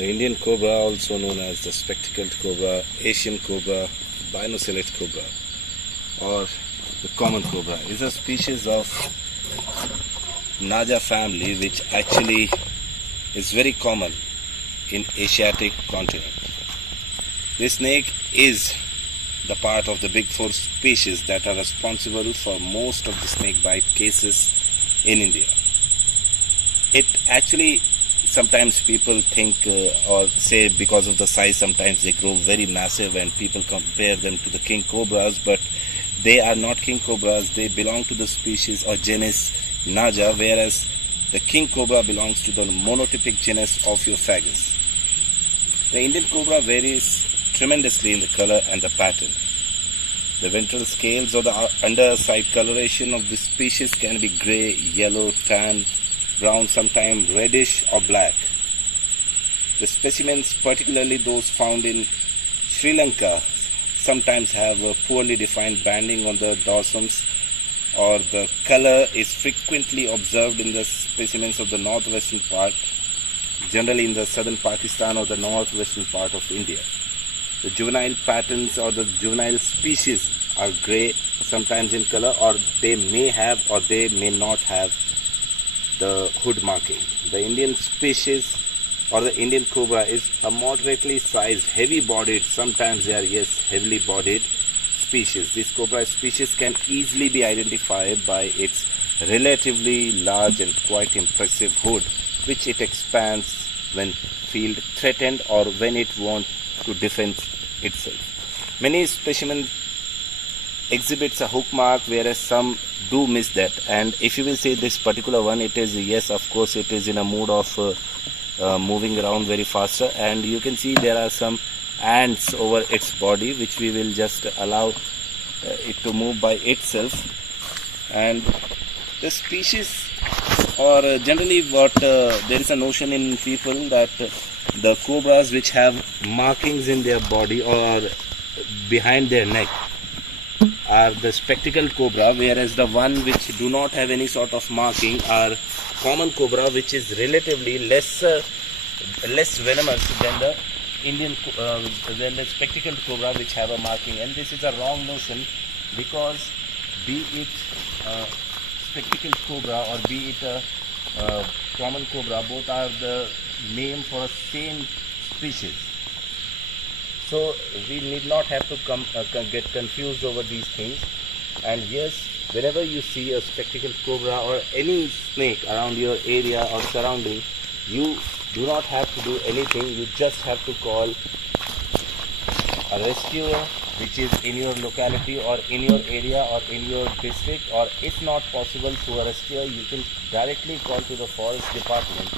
The Indian cobra, also known as the spectacled cobra, Asian cobra, binocellate cobra, or the common cobra, is a species of Naja family which actually is very common in Asiatic continent. This snake is the part of the big four species that are responsible for most of the snake bite cases in India. It actually, sometimes people think or say because of the size, sometimes they grow very massive and people compare them to the king cobras, but they are not king cobras. They belong to the species or genus Naja, whereas the king cobra belongs to the monotypic genus Ophioophagus. The Indian cobra varies tremendously in the color and the pattern. The ventral scales or the underside coloration of this species can be grey, yellow, tan, brown, sometimes reddish or black. The specimens, particularly those found in Sri Lanka, sometimes have a poorly defined banding on the dorsums, or the color is frequently observed in the specimens of the northwestern part, generally in the southern Pakistan or the northwestern part of India. The juvenile patterns or the juvenile species are grey, sometimes in color, or they may have or they may not have the hood marking. The Indian species or the Indian cobra is a moderately sized, heavy bodied, sometimes they are heavily bodied species. This cobra species can easily be identified by its relatively large and quite impressive hood, which it expands when feel threatened or when it wants to defend itself. Many specimens exhibits a hook mark, whereas some do miss that. And if you will say this particular one, it is, yes, of course, it is in a mood of moving around very faster, and you can see there are some ants over its body, which we will just allow it to move by itself. And the species, or generally what there is a notion in people that the cobras which have markings in their body or behind their neck are the spectacled cobra, whereas the one which do not have any sort of marking are common cobra, which is relatively less venomous than the Indian than the spectacled cobra which have a marking. And this is a wrong notion, because be it spectacled cobra or be it a common cobra, both are the name for a same species. So we need not have to get confused over these things. And yes, whenever you see a spectacled cobra or any snake around your area or surrounding, you do not have to do anything. You just have to call a rescuer which is in your locality or in your area or in your district, or if not possible through a rescuer, you can directly call to the forest department